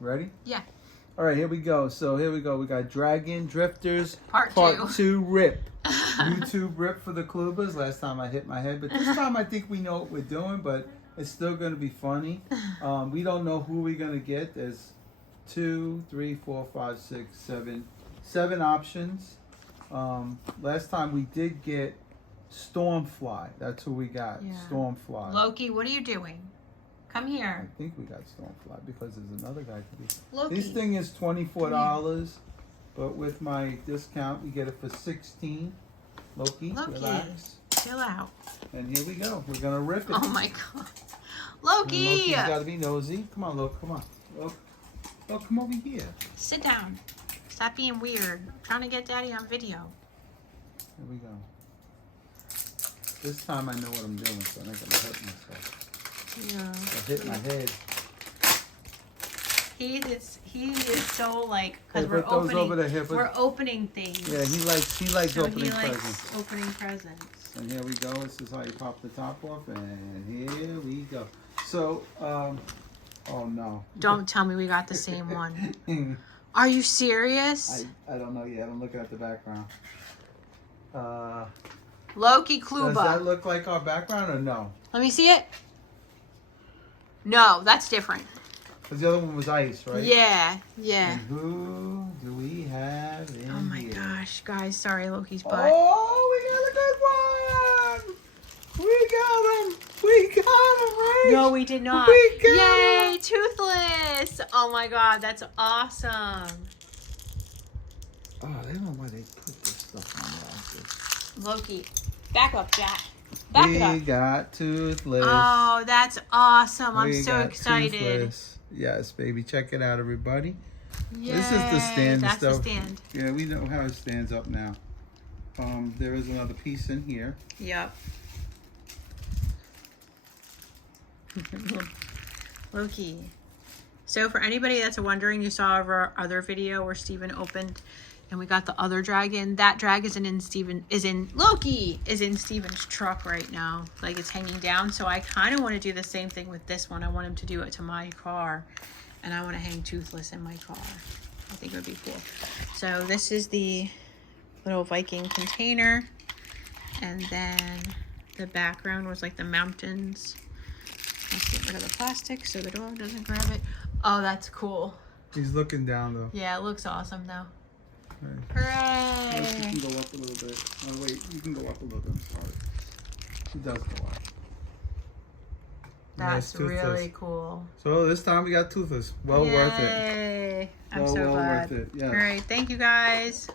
Ready? Yeah. All right, here we go. So here we go. We got Dragon Drifters Part 2 Rip. YouTube Rip for the Klubas. Last time I hit my head, but this time I think we know what we're doing, but it's still going to be funny. We don't know who we're going to get. There's 2, 3, 4, 5, 6, 7 options. Last time we did get Stormfly. That's who we got. Yeah. Stormfly. Loki, what are you doing? Come I here. think we got Stormfly because there's another guy. Loki. This thing is $24, but with my discount, we get it for $16. Loki, Loki. relax. Chill out. And here we go. We're gonna rip it. Oh my god. And Loki! Loki's gotta be nosy. Come on, Loki. Come on. Loki, come over here. Sit down. Stop being weird. I'm trying to get Daddy on video. Here we go. This time I know what I'm doing, so I'm not gonna hurt myself. Yeah. I hit my head. He is so like, Hey, because put those over there. Here, we're opening things. Yeah, he likes So opening he likes presents. opening presents. And here we go. This is how you pop the top off, and here we go. So, oh no. Don't tell me we got the same one. Are you serious? I don't know yet. I'm looking at the background. Loki Does Kluba. that look like our background or no? Let me see it. No, that's different. Because the other one was ice, right? Yeah, yeah. And who do we have in Oh my here? gosh, guys, sorry, Loki's butt. Oh, we got a good one! We got him! We got him, right? No, we did not. We got Yay, him! Toothless! Oh my god, that's awesome. Oh, I don't know why they put this stuff on like this. Loki, back up, Jack. Back it up. We got Toothless. Oh, that's awesome. I'm We so got excited. Toothless. Yes, baby. Check it out, everybody. Yay, This is the stand. That's the stuff. stand. Yeah, we know how it stands up now. There is another piece in here. Yep. Loki. So for anybody that's wondering, you saw our other video where Steven opened and we got the other dragon. That dragon Loki is in Steven's truck right now. Like it's hanging down. So I kind of want to do the same thing with this one. I want him to do it to my car. And I want to hang Toothless in my car. I think it would be cool. So this is the little Viking container. And then the background was like the mountains. Let's get rid of the plastic so the dog doesn't grab it. Oh, that's cool. He's looking down though. Yeah, it looks awesome though. Right. Hooray! You can go up a little bit. Oh wait, you can go up a little bit. I'm sorry. She does go up. That's Nice, Toothless. really cool. So this time we got Toothless. Well worth it. Yay! I'm Well so glad. worth it. Yes. All right, thank you guys.